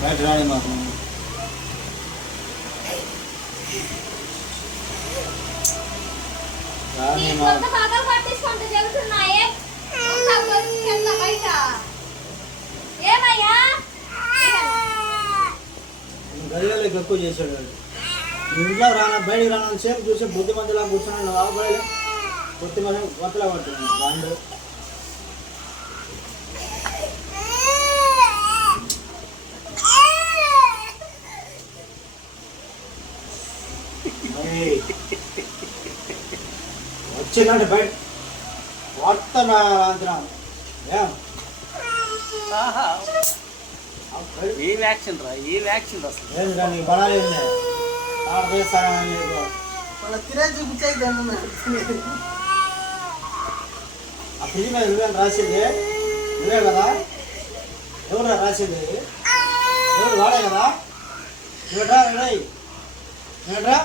బయట రాని మాకు రాని మాకు గదిలోకి ఎక్కువ చేశాడు ఇంట్లో రానా బయటకు రానా సేపు చూసి బుద్ధి మధ్యలో కూర్చున్నాను బయట బుద్ధి మధ్య కొత్తలా పడుతున్నాను బాండు వచ్చిందంటే బయట వార్తనాంతరం ఏ వ్యాక్సిన్ రా ఏ వ్యాక్సిన్ అసలు ఏంది కానీ బలాలు ఏంది ఆడదేస్తానని లేదు తినే చూపించాయి ఆ పిల్లి మీద నువ్వేం రాసింది నువ్వే కదా ఎవరు రాసింది ఎవరు వాడే కదా నువ్వేట్రా నువ్వేట్రా